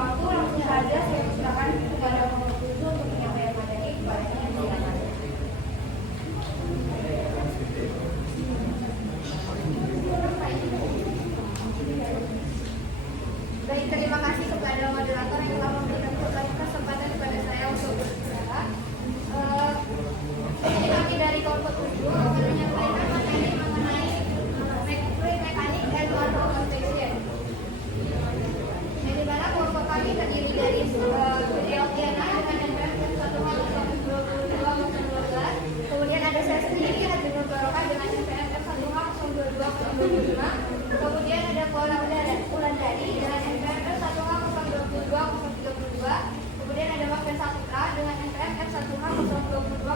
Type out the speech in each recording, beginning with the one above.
waktu, langsung saja saya persilakan kepada nomor 7 untuk menyampaikan materi kepadanya. Silakan. Baik, terima kasih kepada moderator yang telah memberikan kesempatan kepada saya untuk berbicara. Jadi kami dari kelompok 7 akan menyampaikan materi mengenai fluid mechanics and water construction. Di mana kelompok kami terdiri dari Elviana dengan NPM 1H022 kemudian ada saya sendiri Hajunur Barokah dengan NPM 1H022 kemudian ada Paula Ulandari dengan NPM 1H022 kemudian ada Mafian Saputra dengan NPM 1H022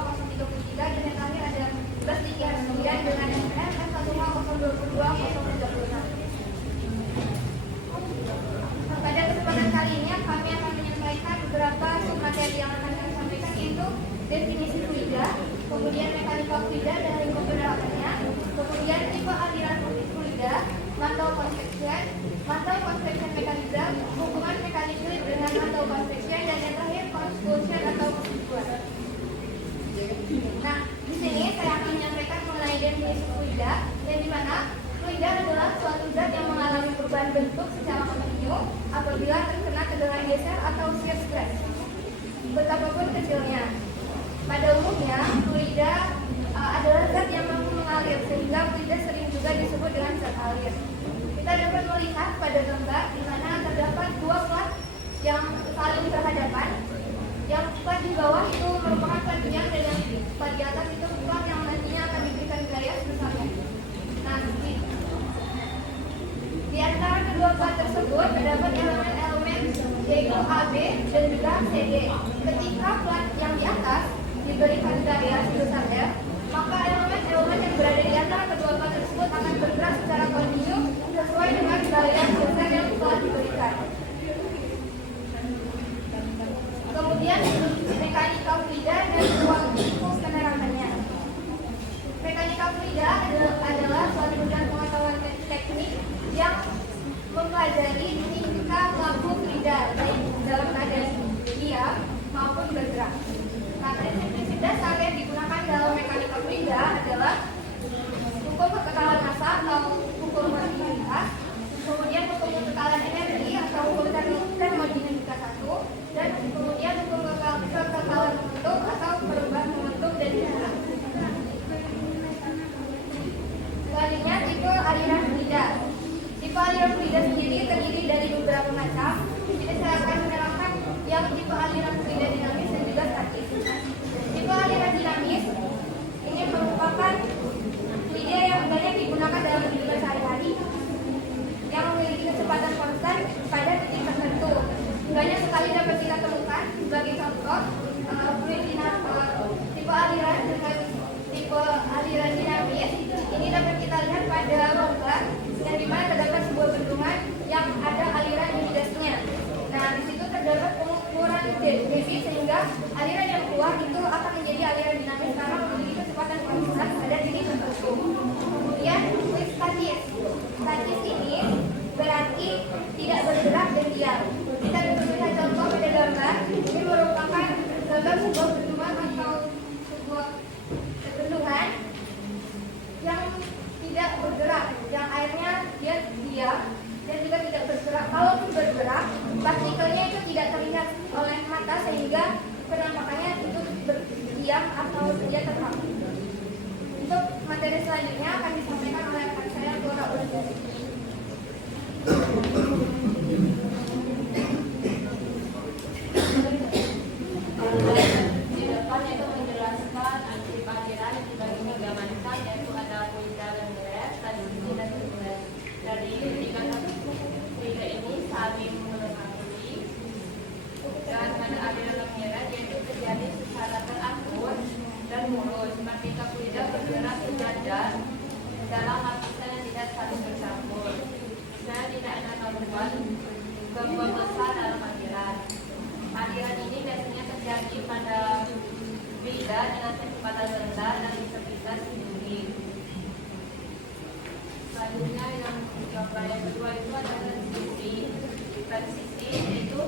dan yang terakhir ada Bastiki Hasbian dengan NPM 1H022 Pada kesempatan kali ini kami akan menyampaikan beberapa submateri yang akan kami sampaikan, yaitu definisi fluida, kemudian mekanika fluida dan lingkup penerapannya, kemudian tipe aliran fluida, mantle convection mechanism, hubungan mekanik fluid dengan mantle convection, dan yang terakhir convulsion atau persetujuan. Nah, di sini saya akan menyampaikan mengenai definisi fluida, yang dimana fluida adalah suatu zat yang mengalami perubahan bentuk secara kontinu apabila terkena tegangan geser atau shear stress, betapapun kecilnya. Pada umumnya, fluida adalah zat yang mampu mengalir, sehingga fluida sering juga disebut dengan zat alir. Kita dapat melihat pada gambar di mana terdapat dua plat yang saling berhadapan. Yang plat di bawah itu merupakan plat yang, dan yang plat di atas itu plat yang nantinya akan diberikan gaya sebesarnya. Nah, di antara kedua plat tersebut terdapat elemen-elemen yaitu AB dan juga CD. Ketika plat yang di atas diberikan gaya sebesar F, maka elemen-elemen yang berada di antara kedua plat tersebut akan bergerak secara kontinu sesuai dengan gaya sebesar yang telah diberikan. Kemudian mekanika fluida dan ruang lingkup penerapannya. Mekanika fluida adalah suatu bidang pengetahuan teknik yang mempelajari tingkah laku fluida baik dalam keadaan diam maupun bergerak. Nah, prinsip dasar yang digunakan dalam mekanika fluida adalah hukum kekekalan massa atau hukum mobilitas, kemudian hukum kekekalan energi atau hukum termodinamika 1, dan kemudian hukum kekekalan momentum atau perubahan momentum dan jarak. Selanjutnya, tipe aliran fluida. Tipe aliran fluida sendiri terdiri dari beberapa macam. Jadi saya akan menerangkan yang tipe aliran fluida dinamis dan juga statis. Tipe aliran dinamis ini merupakan fluida yang banyak digunakan dalam kehidupan sehari-hari, yang memiliki kecepatan konstan pada titik tertentu. Banyak sekali dapat kita temukan sebagai contoh tipe aliran dengan tipe aliran dinamis ini dapat kita lihat pada longgar yang dimana terdapat sebuah bendungan yang ada aliran di gasnya. Nah, di situ terdapat pengukuran debit sehingga aliran yang keluar itu akan menjadi aliran dinamis karena memiliki kecepatan konstan pada titik tertentu. Kemudian statis. Statis ini berarti tidak bergerak dan diam. Kita dapat melihat contoh pada gambar. Ini merupakan gambar sebuah bendungan atau sebuah bendungan yang tidak bergerak, yang airnya dia diam dan juga tidak bergerak. Kalaupun bergerak, partikelnya itu tidak terlihat oleh mata sehingga penampakannya itu berdiam atau dia tetap. Untuk materi selanjutnya akan disampaikan oleh rekan saya, Paula Ulandari. Di depan itu menjelaskan antip aliran dibagi tiga macam, yaitu ada fluida lengger, statis dan turbulens. Dari tiga fluida ini saling melengkapi. Dan pada aliran lengger yaitu terjadi secara teratur dan mulus. Ketika fluida bergerak sejajar dalam lapisan yang tidak saling bercampur. Saya tidak ada gangguan besar dalam aliran. Aliran ini biasanya terjadi pada fluida dengan kecepatan rendah dan integritas tinggi. Selanjutnya yang kedua itu adalah transisi. Transisi yaitu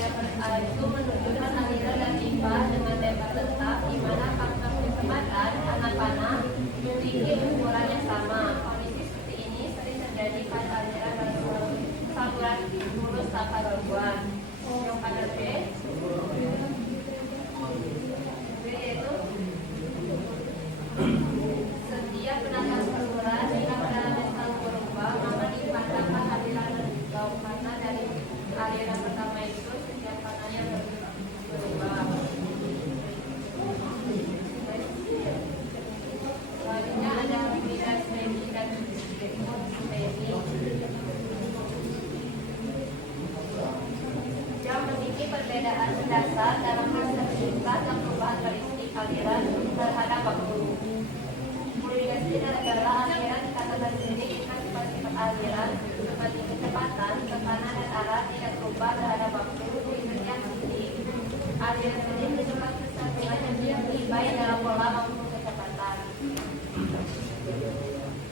itu menunjukkan aliran dan pipa dengan lebar tetap di mana faktor kecepatan anak panah memiliki ukuran yang sama. Kondisi seperti ini sering terjadi pada aliran dan saluran mulus tanpa gangguan. Yang pada B yaitu setiap penatapan saluran jika kedalaman selalu berubah maka dipandangkan aliran dan jauh karena dari aliran pertama itu setiap panahnya berubah. Selanjutnya ada bidang studi dan studi yang memiliki perbedaan mendasar dalam proses singkat dan perubahan karakteristik aliran terhadap waktu. Fluidestin adalah aliran dikatakan sendiri dengan sifat-sifat aliran seperti kecepatan, tekanan dan arah tidak berubah terhadap waktu. Demikian sendiri, aliran sendiri menunjukkan kestabilan yang diakui baik dalam pola maupun kecepatan.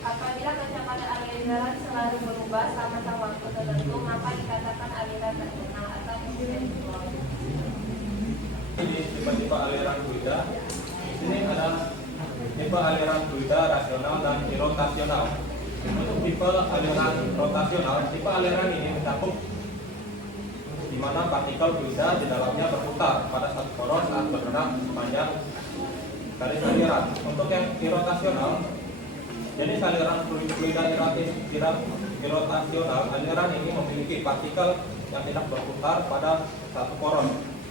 Apabila kecepatan aliran selalu berubah selama waktu tertentu, maka dikatakan aliran rasional atau individual. Ini tipe-tipe aliran fluida. Di sini ada tipe aliran fluida rasional dan rotasional. Untuk tipe aliran rotasional, tipe aliran ini mencakup di mana partikel fluida di dalamnya berputar pada satu poros saat bergerak sepanjang garis aliran. Untuk yang irotasional, jadi aliran fluida irotasional, aliran ini memiliki partikel yang tidak berputar pada satu poros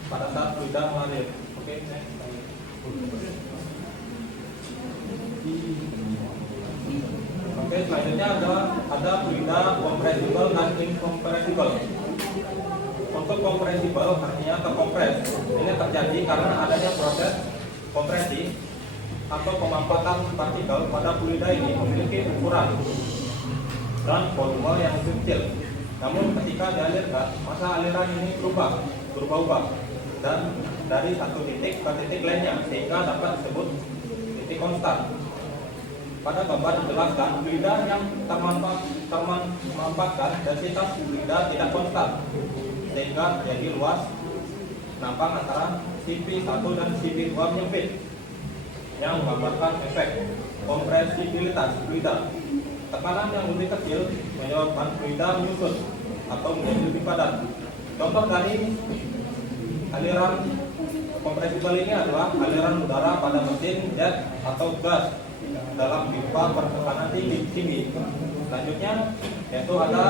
pada saat fluida mengalir. Oke, selanjutnya ada fluida kompresibel dan incompressible. Untuk kompresibel artinya terkompres. Ini terjadi karena adanya proses kompresi atau pemampatan partikel pada fluida ini memiliki ukuran dan volume yang kecil. Namun ketika dialirkan, masa aliran ini berubah-ubah dan dari satu titik ke titik lainnya sehingga dapat disebut titik konstan. Pada gambar dijelaskan fluida yang termampatkan densitas fluida tidak konstan sehingga jadi luas nampang antara CP1 dan CP2 menyempit yang menggambarkan efek kompresibilitas fluida. Tekanan yang lebih kecil menyebabkan fluida menyusut atau menjadi lebih padat. Contoh dari aliran kompresibel ini adalah aliran udara pada mesin jet atau gas dalam pipa bertekanan tinggi. Selanjutnya yaitu ada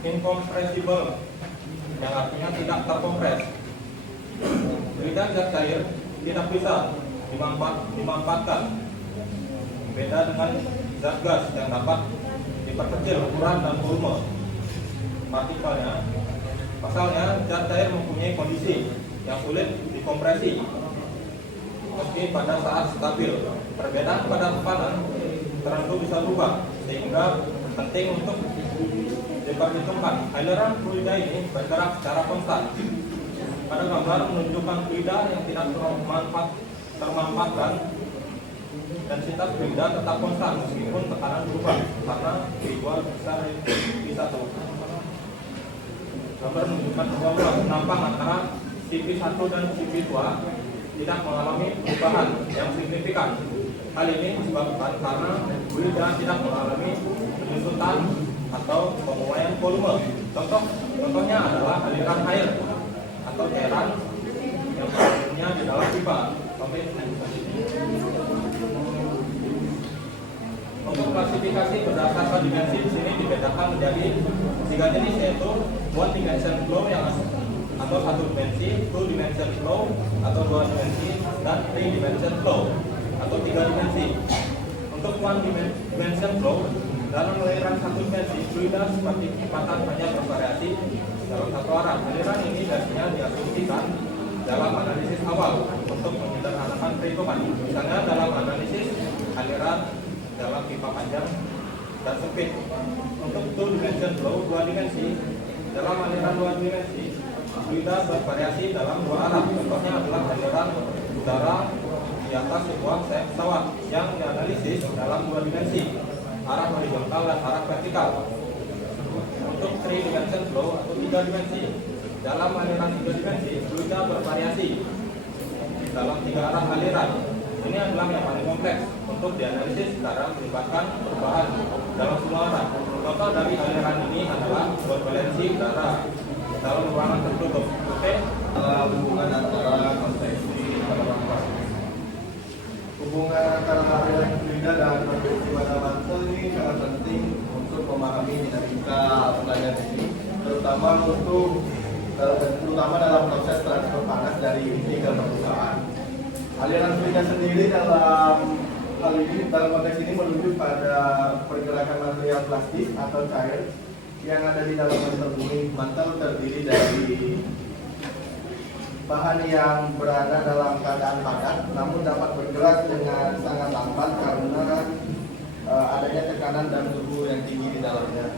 incompressible yang artinya tidak terkompres. Fluida gas cair tidak bisa dimampatkan. Beda dengan zat gas yang dapat diperkecil ukuran dan volume partikelnya. Pasalnya zat cair mempunyai kondisi yang sulit dikompresi meski pada saat stabil. Perbedaan pada tekanan tertentu bisa berubah sehingga penting untuk diperhitungkan. Aliran fluida ini bergerak secara konstan. Pada gambar menunjukkan fluida yang tidak termampatkan, densitas fluida tetap konstan meskipun tekanan berubah karena V2 besar V1. Gambar menunjukkan bahwa nampang antara CP1 dan CP2 tidak mengalami perubahan yang signifikan. Hal ini disebabkan karena fluida tidak mengalami penyusutan atau penguaian volume. Contohnya adalah aliran air atau cairan yang volume-nya di dalam pipa. Untuk klasifikasi berdasarkan dimensi di sini dibedakan menjadi 3 jenis, yaitu one dimension flow atau 1 dimensi, 2 dimension flow atau 2 dimensi, dan 3 dimension flow atau 3 dimensi. Untuk one dimension flow, dalam aliran 1 dimensi, fluida seperti kecepatan hanya bervariasi dalam satu arah. Aliran ini biasanya diasumsikan dalam analisis awal untuk menyederhanakan perhitungan. Misalnya dalam analisis aliran dalam pipa panjang dan sempit. Untuk 2 dimension flow, 2 dimensi, dalam aliran 2 dimensi, fluida bervariasi dalam 2 arah. Contohnya adalah aliran udara di atas sebuah pesawat yang dianalisis dalam 2 dimensi, arah horizontal dan arah vertikal. Untuk 3 dimension flow atau 3 dimensi, Dalam aliran 3 dimensi, fluida bervariasi dalam 3 arah aliran. Ini adalah yang paling kompleks untuk dianalisis secara melibatkan perubahan dalam semua arah. Contoh dari aliran ini adalah turbulensi udara dalam ruangan tertutup. Oke, hubungan antara konveksi pada mantel. Hubungan antara aliran fluida dan konveksi pada mantel ini sangat penting untuk memahami dinamika planet ini, terutama dalam proses transfer panas dari inti ke permukaan. Aliran fluida sendiri dalam hal ini, dalam konteks ini merujuk pada pergerakan material plastis atau cair yang ada di dalam mantel bumi. Mantel terdiri dari bahan yang berada dalam keadaan padat, namun dapat bergerak dengan sangat lambat karena adanya tekanan dan suhu yang tinggi di dalamnya.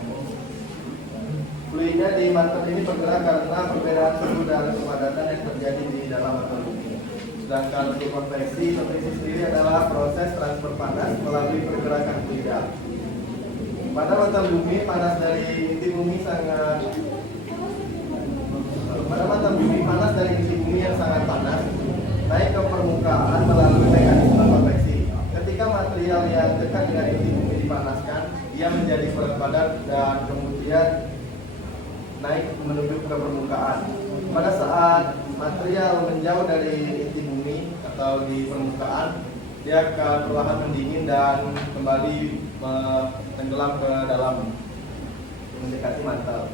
Fluida di mantel ini bergerak karena perbedaan suhu dan kepadatan yang terjadi di dalam mantel bumi. Sedangkan untuk konveksi sendiri adalah proses transfer panas melalui pergerakan fluida. Pada mantel bumi, panas dari inti bumi yang sangat panas naik ke permukaan melalui mekanisme konveksi. Ketika material yang dekat dengan inti bumi dipanaskan, ia menjadi padat dan kemudian naik menuju ke permukaan. Pada saat material menjauh dari inti bumi atau di permukaan, dia akan perlahan mendingin dan kembali tenggelam ke dalam mendekati mantel.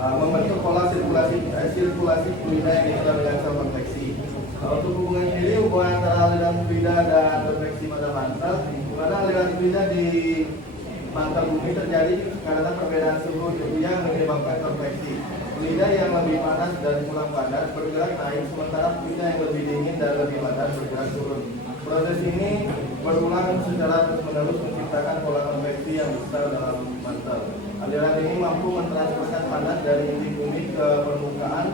Membentuk pola sirkulasi fluida yang dikenal dengan sel konveksi. Untuk hubungan ini, hubungan antara aliran fluida dan konveksi pada mantel, di mana aliran fluida di mantel bumi terjadi karena perbedaan suhu yang menyebabkan konveksi. Fluida yang lebih panas dan kurang padat bergerak naik, sementara fluida yang lebih dingin dan lebih padat bergerak turun. Proses ini berulang secara terus-menerus menciptakan pola konveksi yang besar dalam mantel. Aliran ini mampu mentransferkan panas dari inti bumi ke permukaan,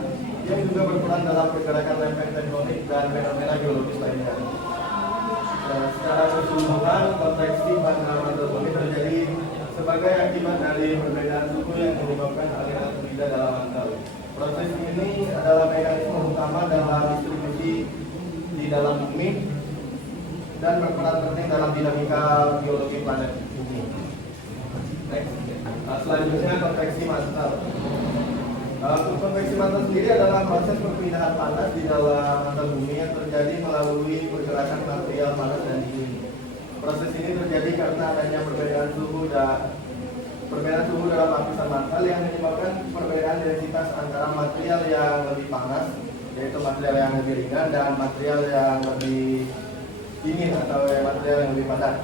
yang juga berperan dalam pergerakan lempeng tektonik dan fenomena geologis lainnya. Secara keseluruhan, konveksi pada mantel bumi terjadi sebagai akibat dari perbedaan suhu yang menyebabkan aliran fluida dalam mantel. Proses ini adalah mekanisme utama dalam distribusi di dalam bumi dan berperan penting dalam dinamika geologi planet bumi. Next. Selanjutnya konveksi mantel. Konveksi mantel sendiri adalah proses perpindahan panas di dalam mantel bumi yang terjadi melalui pergerakan material panas dan dingin. Proses ini terjadi karena adanya perbedaan suhu dalam lapisan mantel yang menyebabkan perbedaan densitas antara material yang lebih panas, yaitu material yang lebih ringan, dan material yang lebih dingin atau material yang lebih padat.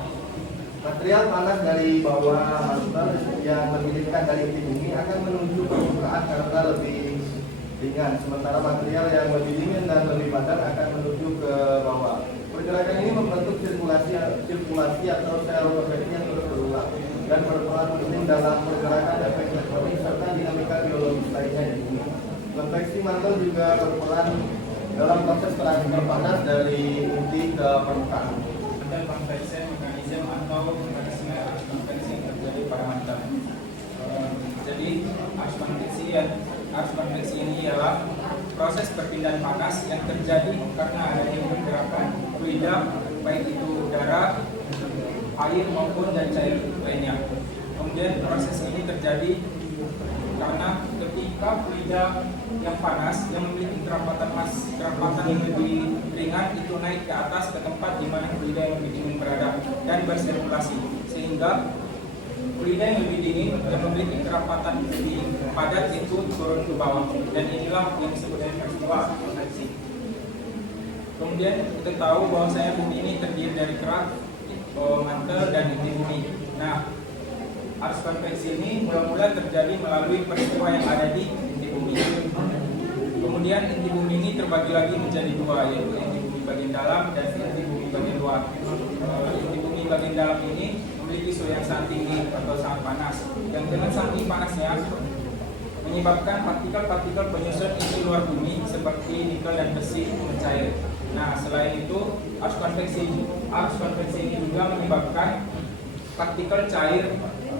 Material panas dari bawah mantel yang lebih dekat dari inti bumi akan menuju permukaan karena lebih ringan, sementara material yang lebih dingin dan lebih padat akan menuju ke bawah. Pergerakan ini membentuk sirkulasi atau sel konveksi yang terus berulang dan berperan penting dalam pergerakan efek tektonik serta dinamika geologis lainnya di bumi. Konveksi mantel juga berperan dalam proses transfer panas dari inti ke permukaan. Konveksi mekanisme atau mekanisme arus konveksi yang terjadi pada mantel. Jadi arus konveksi ini ialah proses perpindahan panas yang terjadi karena adanya pergerakan fluida, baik itu udara, air maupun dan cair lainnya. Kemudian proses ini terjadi karena ketika fluida yang panas yang memiliki kerapatan yang lebih ringan itu naik ke atas ke tempat di mana fluida yang lebih dingin berada dan bersirkulasi, sehingga fluida yang lebih dingin yang memiliki kerapatan lebih padat itu turun ke bawah, dan inilah yang disebut dengan peristiwa konveksi. Kemudian kita tahu bahwasanya bumi ini terdiri dari kerak, mantel, dan inti bumi. Nah, arus konveksi ini mula-mula terjadi melalui peristiwa yang ada di inti bumi. Kemudian inti bumi ini terbagi lagi menjadi dua, yaitu inti bumi bagian dalam dan inti bumi bagian luar. Inti bumi bagian dalam ini memiliki suhu yang sangat tinggi atau sangat panas, yang dengan saking panasnya menyebabkan partikel-partikel penyusun inti luar bumi seperti nikel dan besi mencair. Nah, selain itu arus konveksi ini juga menyebabkan partikel cair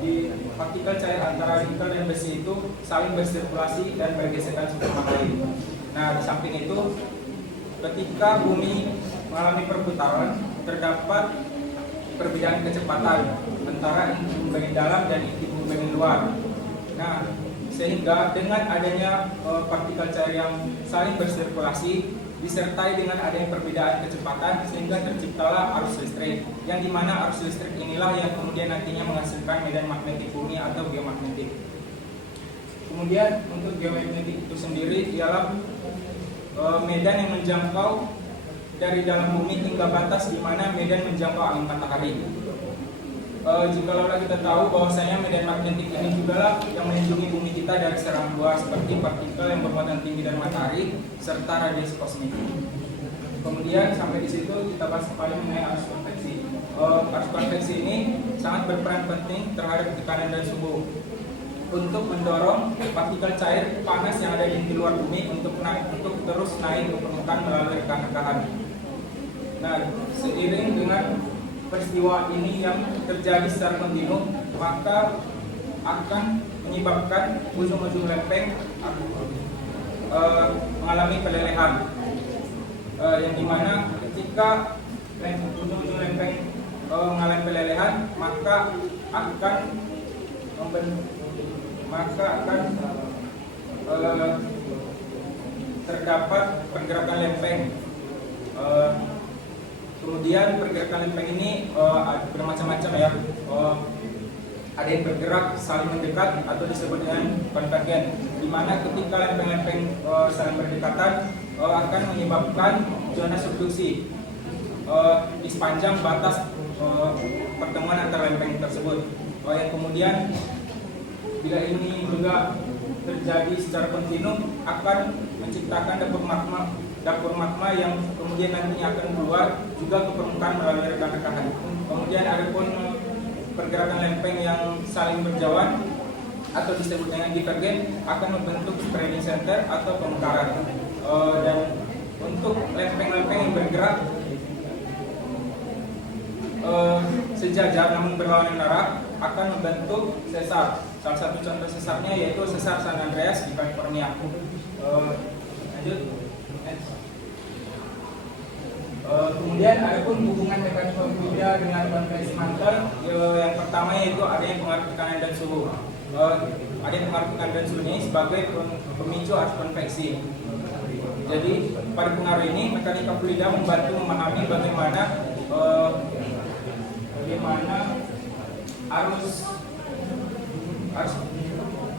di partikel cair antara nikel dan besi itu saling bersirkulasi dan bergesekan satu sama lain. Nah, di samping itu, ketika bumi mengalami perputaran, terdapat perbedaan kecepatan antara inti bumi bagian dalam dan inti bumi bagian luar. Nah, sehingga dengan adanya partikel cair yang saling bersirkulasi disertai dengan adanya perbedaan kecepatan, sehingga terciptalah arus listrik, yang dimana arus listrik inilah yang kemudian nantinya menghasilkan medan magnetik bumi atau geomagnetik. Kemudian untuk geomagnetik itu sendiri ialah medan yang menjangkau dari dalam bumi hingga batas di mana medan menjangkau angin matahari. Jikalau kita tahu bahwasanya medan magnetik ini juga yang melindungi bumi kita dari serangan luar seperti partikel yang bermuatan tinggi dari matahari serta radiasi kosmik. Kemudian sampai di situ kita bahas kembali mengenai arus konveksi. Arus konveksi ini sangat berperan penting terhadap tekanan dan suhu untuk mendorong partikel cair panas yang ada di luar bumi untuk terus naik ke permukaan melalui rekan-rekahan. Nah, seiring dengan peristiwa ini yang terjadi secara kontinu, maka akan menyebabkan ujung-ujung lempeng mengalami pelelehan, yang dimana ketika ujung-ujung lempeng mengalami pelelehan, maka akan terdapat pergerakan lempeng. Kemudian pergerakan lempeng ini bermacam-macam ya. Ada yang bergerak saling mendekat atau disebut dengan konvergen, di mana ketika lempeng-lempeng saling berdekatan akan menyebabkan zona subduksi di sepanjang batas pertemuan antara lempeng tersebut. Yang kemudian bila ini juga terjadi secara kontinu akan menciptakan dapur magma yang kemudian nantinya akan keluar juga ke permukaan melalui rekan-rekahan. Kemudian ada pun pergerakan lempeng yang saling berjauhan atau disebut dengan divergen akan membentuk spreading center atau pemekaran. Dan untuk lempeng-lempeng yang bergerak sejajar namun berlawanan arah akan membentuk sesar. Salah satu contoh sesarnya yaitu sesar San Andreas di California. Lanjut. Kemudian ada pun hubungan mekanika fluida dengan konveksi mantel. Yang pertama yaitu adanya pengaruh tekanan dan suhu. Adanya pengaruh tekanan dan suhu ini sebagai pemicu arus konveksi. Jadi pada pengaruh ini mekanika fluida membantu memahami bagaimana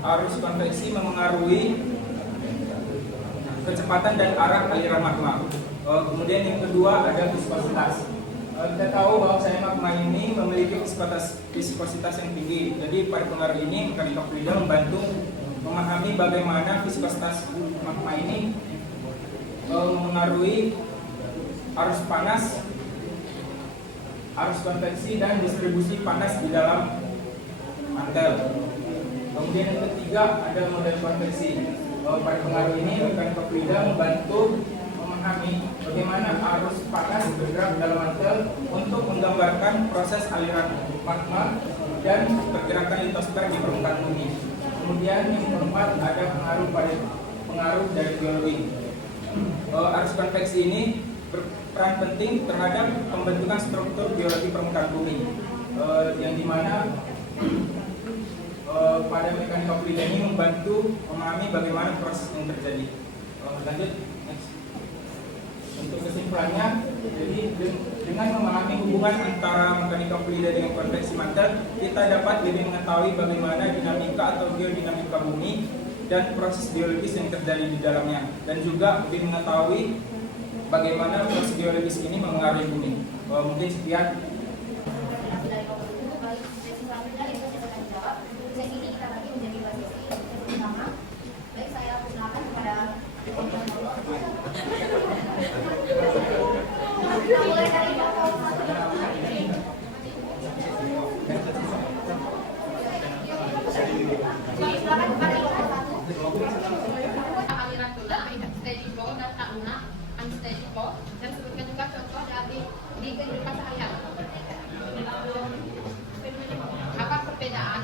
arus konveksi memengaruhi kecepatan dan arah aliran magma. Kemudian yang kedua ada viskositas. Kita tahu bahwa magma ini memiliki viskositas yang tinggi. Jadi pada pengaruh ini mekanika fluida membantu memahami bagaimana viskositas magma ini memengaruhi arus panas, arus konveksi dan distribusi panas di dalam mantel. Kemudian yang ketiga ada model konveksi. Pada pengaruh ini mekanika fluida membantu memahami bagaimana arus panas bergerak dalam mantel untuk menggambarkan proses aliran magma dan pergerakan litosfer di permukaan bumi. Kemudian yang keempat ada pengaruh dari geologi. Arus konveksi ini berperan penting terhadap pembentukan struktur geologi permukaan bumi, yang dimana pada mekanika fluida ini membantu memahami bagaimana proses yang terjadi. Lanjut. Untuk kesimpulannya, jadi dengan memahami hubungan antara mekanika fluida dengan konveksi mantel, kita dapat lebih mengetahui bagaimana dinamika atau geodinamika bumi dan proses geologis yang terjadi di dalamnya, dan juga lebih mengetahui bagaimana proses geologis ini mengaruhi bumi. Mungkin sekian. Sesi ini kita bagi menjadi dua sesi. Sesi pertama, baik saya persilakan kepada kita mulai dari Bapak silakan kepada Bapak satu. Aliran tulang, stage 4 dan tak stage 4, dan sebutkan juga contoh dari di kehidupan sehari-hari. Apa perbedaan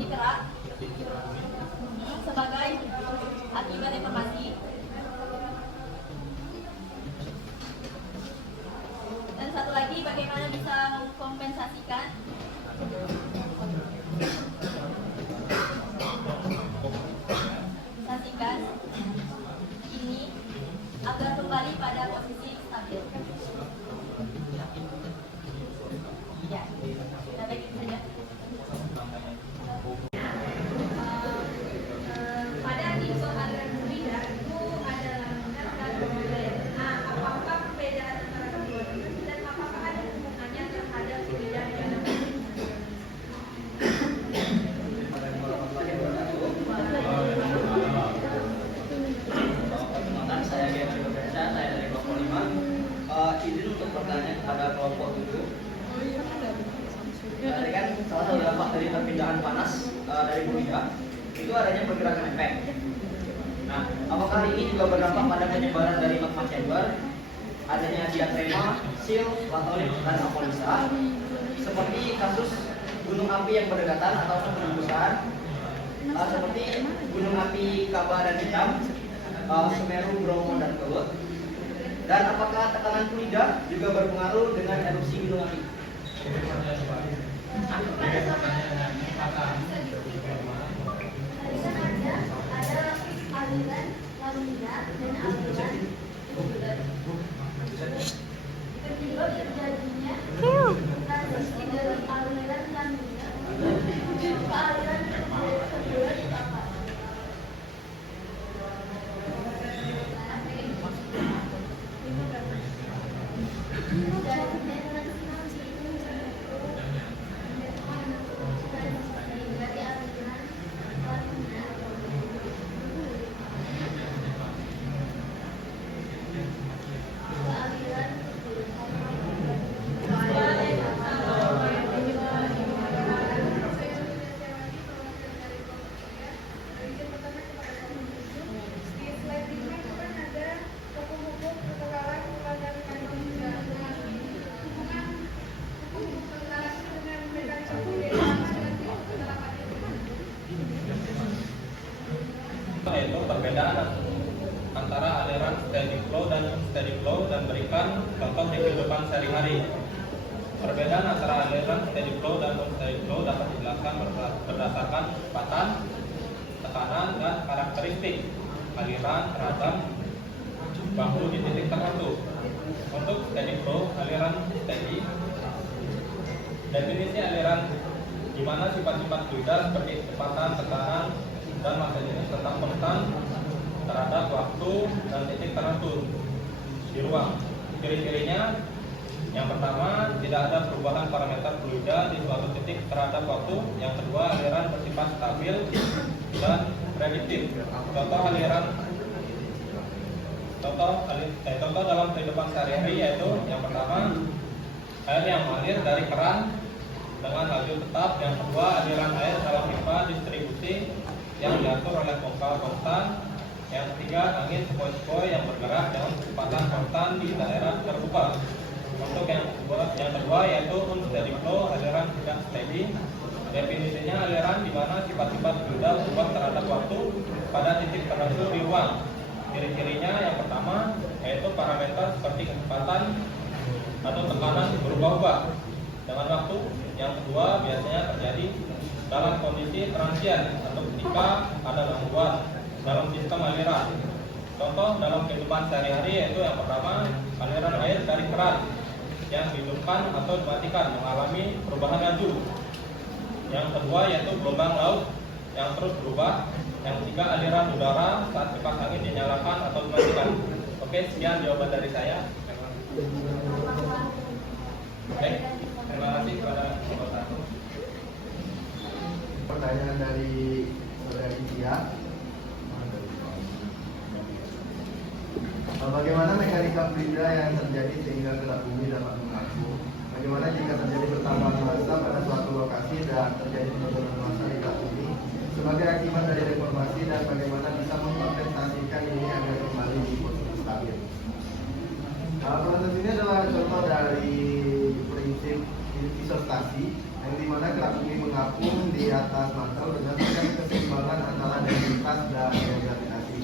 dikerak sebagai akibat deformasi. Dan satu lagi, bagaimana bisa mengkompensasikan ini agar kembali pada posisi stabil. Ya, sampai itu saja. Pada tipe aliran fluida itu ada laminar dan fluida. Nah, apakah perbedaan antara keduanya dan apakah ada hubungannya terhadap fluida dan Perkenalkan, saya Gary Bekerja, saya dari kelompok 5. Izin untuk bertanya kepada kelompok 7. Tadi kan salah satu dampak dari perpindahan panas dari fluida itu adanya pergerakan efek. Nah, apakah ini juga berdampak pada penyebaran dari magma chamber, adanya diatrema, seal, platonik, dan apolisa, seperti kasus gunung api yang berdekatan atau penembusan, seperti gunung api Kaba dan Hitam, Semeru, Bromo, dan Kelut. Dan apakah tekanan fluida juga berpengaruh dengan erupsi gunung api? pada suatu bisa dibuktikan. Tadi kan ada aliran lamina dan aliran tubular. Kedua terjadinya transisi dari aliran lamina ke aliran tubular itu apa? Yaitu perbedaan antara aliran steady flow dan unsteady flow dan berikan contoh di kehidupan sehari-hari. Perbedaan antara aliran steady flow dan unsteady flow dapat dijelaskan berdasarkan kecepatan, tekanan, dan karakteristik aliran terhadap bangku di titik tertentu. Untuk steady flow, aliran steady, definisi aliran di mana sifat-sifat fluida seperti kecepatan, tekanan, dan masa jenis tetap konstan terhadap waktu dan titik tertentu di ruang. Ciri-cirinya, yang pertama, tidak ada perubahan parameter fluida di suatu titik terhadap waktu. Yang kedua, aliran bersifat stabil dan prediktif. Contoh dalam kehidupan sehari-hari yaitu yang pertama, air yang mengalir dari keran dengan laju tetap. Yang kedua, aliran air dalam pipa distribusi yang diatur oleh pompa konstan. Yang ketiga, angin sepoi-sepoi yang bergerak dengan kecepatan konstan di daerah terbuka. Untuk yang kedua yaitu unsteady flow, aliran tidak steady. Definisinya, aliran di mana sifat-sifat fluida berubah terhadap waktu pada titik tertentu di ruang. Ciri-cirinya, yang pertama yaitu parameter seperti kecepatan atau tekanan berubah-ubah dengan waktu. Yang kedua, biasanya terjadi dalam kondisi transien atau ketika ada gangguan dalam sistem aliran. Contoh dalam kehidupan sehari-hari yaitu yang pertama, aliran air dari keran yang dihidupkan atau dimatikan mengalami perubahan laju. Yang kedua yaitu gelombang laut yang terus berubah. Yang ketiga, aliran udara saat kipas angin dinyalakan atau dimatikan. Oke, sekian jawaban dari saya. Oke, terima kasih kepada kelompok 1. Pertanyaan dari saudari Tia. Bagaimana mekanika fluida yang terjadi sehingga gerak bumi dapat mengaku? Bagaimana jika terjadi pertambahan massa pada suatu lokasi dan terjadi penurunan massa di gerak bumi sebagai akibat dari deformasi, dan bagaimana bisa mengkompensasikan ini agar kembali di posisi stabil? Proses ini adalah contoh dari prinsip isostasi yang dimana kerak bumi mengapung di atas mantel berdasarkan keseimbangan antara densitas dan gravitasi.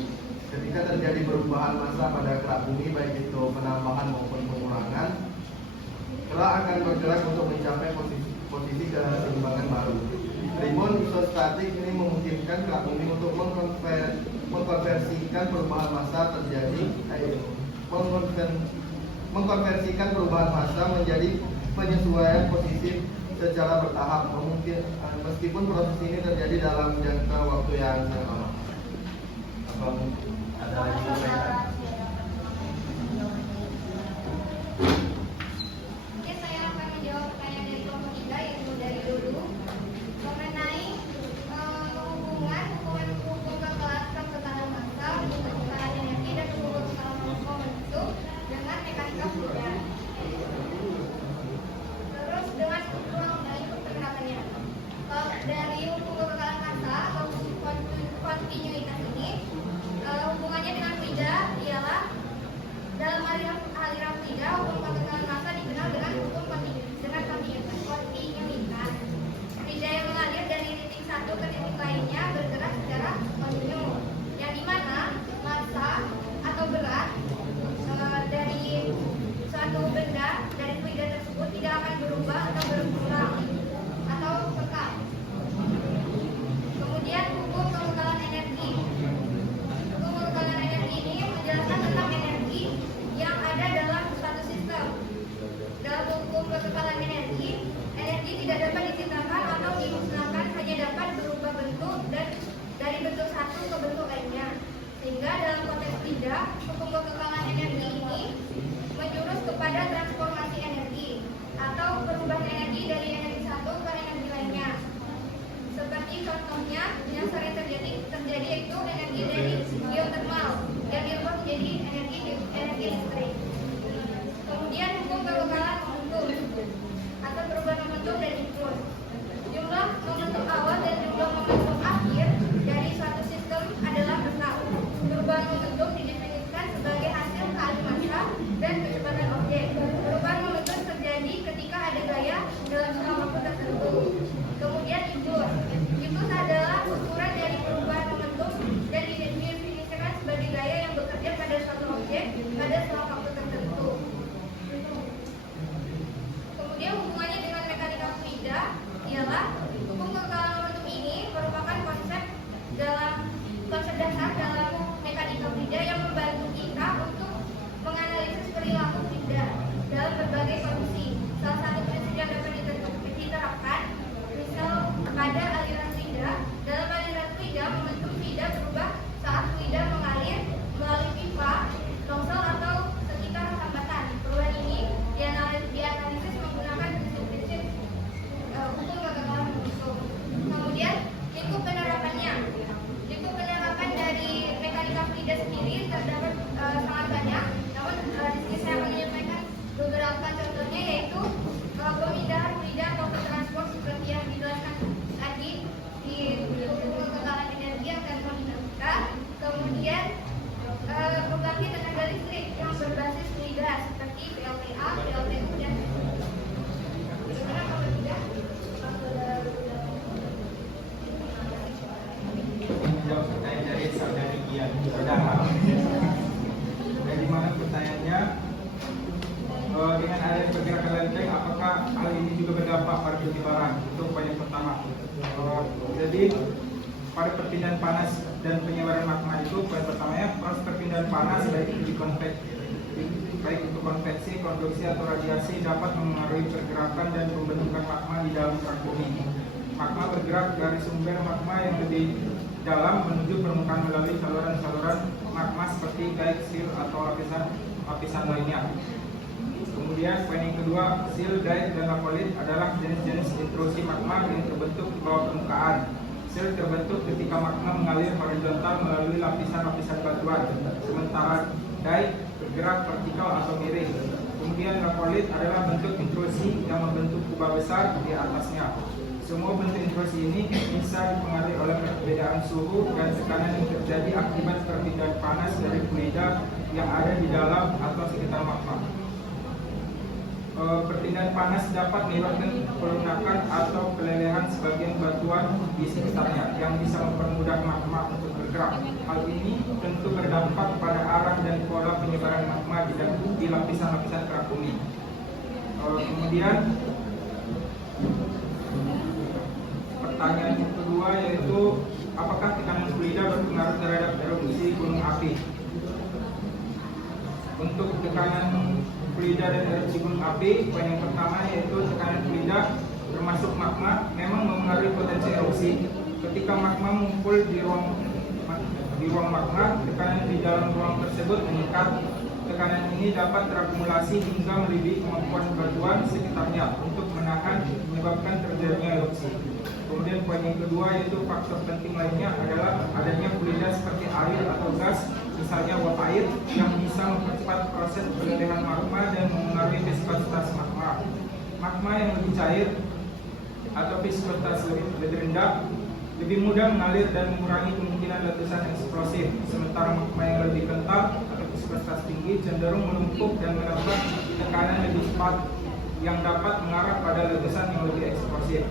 Ketika terjadi perubahan massa pada kerak bumi, baik itu penambahan maupun pengurangan, kerak akan bergerak untuk mencapai posisi keseimbangan baru. Rebound isostatik ini memungkinkan kerak bumi untuk mengkonversikan perubahan massa mengkonversikan perubahan massa menjadi penyesuaian posisi secara bertahap, meskipun proses ini terjadi dalam jangka waktu yang lama. Ada lagi pertanyaan? Oke, saya akan menjawab pertanyaan dari kelompok 3 yaitu dari Lulu mengenai hubungan hukum kekekalan massa, hukum kekekalan energi dan hukum kekekalan momentum dengan mekanika fluida. Terus dengan ulang dari penerapannya. Kalau dari hukum kekekalan massa atau kontinuitas ini, hubungannya dengan fluida ialah dalam aliran fluida, hukum kekekalan massa dikenal dengan hukum kontinuitas. Fluida yang mengalir dari titik satu ke titik lainnya bergerak secara kontinu, yang dimana massa atau berat dari suatu benda dari fluida tersebut tidak akan berubah atau berkurang atau kekal. Kemudian hukum kekekalan energi. Hukum kekekalan energi ini menjelaskan tentang energi yang ada dalam suatu sistem. Dalam hukum kekekalan energi tidak dapat diciptakan atau dimusnahkan, hanya dapat berubah bentuk dan dari bentuk satu ke bentuk lainnya. Sehingga dalam konteks fluida, hukum kekekalan energi ini menjurus kepada transformasi energi atau perubahan energi dari energi satu ke energi lainnya. Seperti contohnya yang sering terjadi yaitu energi dari geothermal yang dirubah menjadi energi listrik. Kemudian hukum kekekalan momentum atau perubahan momentum dan impuls. Jumlah momentum awal dan jumlah momentum akhir dari suatu sistem adalah tetap. Perubahan momentum didefinisikan sebagai hasil kali massa dan kecepatan objek. Perubahan momentum terjadi ketika ada gaya dalam jangka waktu tertentu. Kemudian impuls. Impuls adalah ukuran dari perubahan momentum dan didefinisikan sebagai gaya yang bekerja pada suatu objek pada suatu waktu tertentu. Kemudian hubungannya dengan mekanika fluida ialah hukum kekekalan momentum ini merupakan konsep dasar dalam mekanika fluida yang membantu kita untuk menganalisis perilaku fluida dalam berbagai kondisi. Salah satu prinsip yang dapat diterapkan, misal pada aliran fluida. Dalam aliran fluida, momentum fluida berubah saat fluida mengalir melalui pipa, nozzle atau sekitar hambatan. Perubahan ini dianalisis menggunakan prinsip-prinsip hukum kekekalan momentum. Kemudian lingkup penerapannya. Lingkup penerapan dari mekanika fluida sendiri terdapat sangat banyak. Namun di sini saya akan menyampaikan beberapa contohnya, yaitu pemindahan fluida atau transport seperti yang dijelaskan tadi di hukum kekekalan energi yang termodinamika. Kemudian pembangkit tenaga listrik yang berbasis fluida seperti PLTA, PLTU dan bagaimana kalau tidak? Menjawab pertanyaan dari saudari Gian Saudara. Dari mana pertanyaannya? Dengan adanya pergerakan lempeng, apakah hal ini juga berdampak pada penyebaran? Itu poin yang pertama. Jadi pada perpindahan panas dan penyebaran magma itu, poin pertamanya proses perpindahan panas baik itu konveksi, konduksi atau radiasi dapat mempengaruhi pergerakan dan pembentukan magma di dalam kerak bumi. Magma bergerak dari sumber magma yang lebih dalam menuju permukaan melalui saluran-saluran magma seperti dike, seal atau lapisan lainnya. Kemudian poin yang kedua, seal, dike, dan lapolit adalah jenis-jenis intrusi magma yang terbentuk di bawah permukaan. Seal terbentuk ketika magma mengalir horizontal melalui lapisan-lapisan batuan, sementara dike bergerak vertikal atau miring. Kemudian lapolit adalah bentuk intrusi yang membentuk kubah besar di atasnya. Semua bentuk intrusi ini bisa dipengaruhi oleh perbedaan suhu dan tekanan yang terjadi akibat perpindahan panas dari fluida yang ada di dalam atau sekitar magma. Perpindahan panas dapat menyebabkan pelunakan atau kelelehan sebagian batuan di sekitarnya yang bisa mempermudah magma untuk bergerak. Hal ini tentu berdampak pada arah dan pola penyebaran magma di lapisan-lapisan kerak bumi. Kemudian pertanyaan yang kedua yaitu apakah tekanan fluida berpengaruh terhadap erupsi gunung api? Untuk tekanan fluida dan erupsi gunung api, poin yang pertama yaitu tekanan fluida termasuk magma memang mempengaruhi potensi erupsi. Ketika magma mengumpul di ruang magma, tekanan di dalam ruang tersebut meningkat. Tekanan ini dapat terakumulasi hingga melebihi kemampuan batuan sekitarnya untuk menyebabkan terjadinya erupsi. Kemudian poin yang kedua yaitu faktor penting lainnya adalah adanya fluida seperti air atau gas, misalnya uap air, yang bisa mempercepat proses pelelehan magma dan mengaruhi viskositas magma. Magma yang lebih cair atau viskositas lebih rendah lebih mudah mengalir dan mengurangi kemungkinan letusan eksplosif, sementara magma yang lebih kental atau viskositas tinggi cenderung menumpuk dan mendapat tekanan lebih cepat yang dapat mengarah pada letusan yang lebih eksplosif.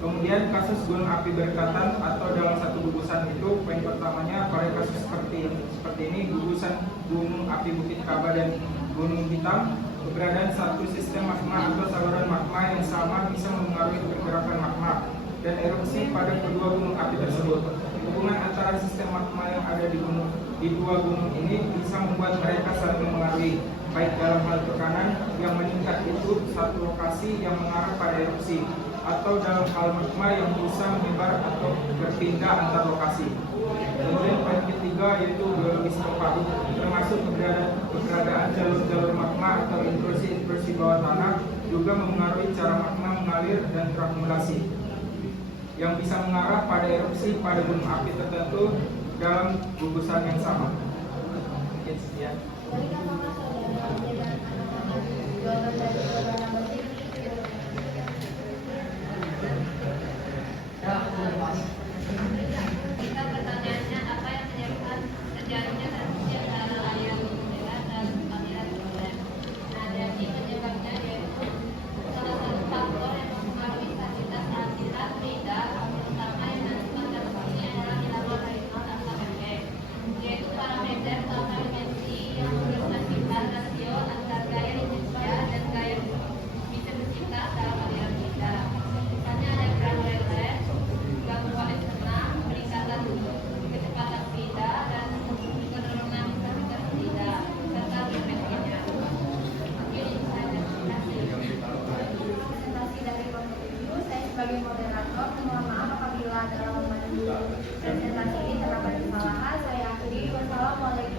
Kemudian kasus gunung api berdekatan atau dalam satu gugusan itu, poin pertamanya pada kasus seperti ini gugusan gunung api Bukit Kaba dan Gunung Hitam, keberadaan satu sistem magma atau saluran magma yang sama bisa mempengaruhi pergerakan magma dan erupsi pada kedua gunung api tersebut. Hubungan antara sistem magma yang ada di dua gunung ini bisa membuat mereka saling mengaruhi, baik dalam hal tekanan yang meningkat itu satu lokasi yang mengarah pada erupsi, atau dalam hal magma yang bisa menyebar atau berpindah antar lokasi. Kemudian poin ketiga yaitu geologis tempat, termasuk keberadaan jalur-jalur magma atau intrusi bawah tanah juga mempengaruhi cara magma mengalir dan terakumulasi, yang bisa mengarah pada erupsi pada gunung api tertentu dalam gugusan yang sama. Mungkin sekian. Kita pertanyaannya apa yang menyebabkan terjadinya erupsi antara aliran gunung lebar dan aliran gunung es. Nah, jadi penyebabnya yaitu salah satu faktor yang mempengaruhi stabilitas aliran fluida terutama yang menentukan erupsi adalah hilangnya horizontal atau pendek, yaitu parameter atau dimensi yang merepresentasikan rasio antara gaya inersia dan gaya visibilitas dalam aliran fluida. Misalnya ada gerak lelet, gangguan eksternal, peningkatan kecepatan fluida dan penurunan intensitas fluida serta frekuensinya. Mungkin itu saja. Terima kasih. Presentasi dari Bapak-Ibu, saya sebagai moderator mohon maaf apabila dalam memandu presentasi ini terdapat kesalahan. Saya akhiri. Wassalamualaikum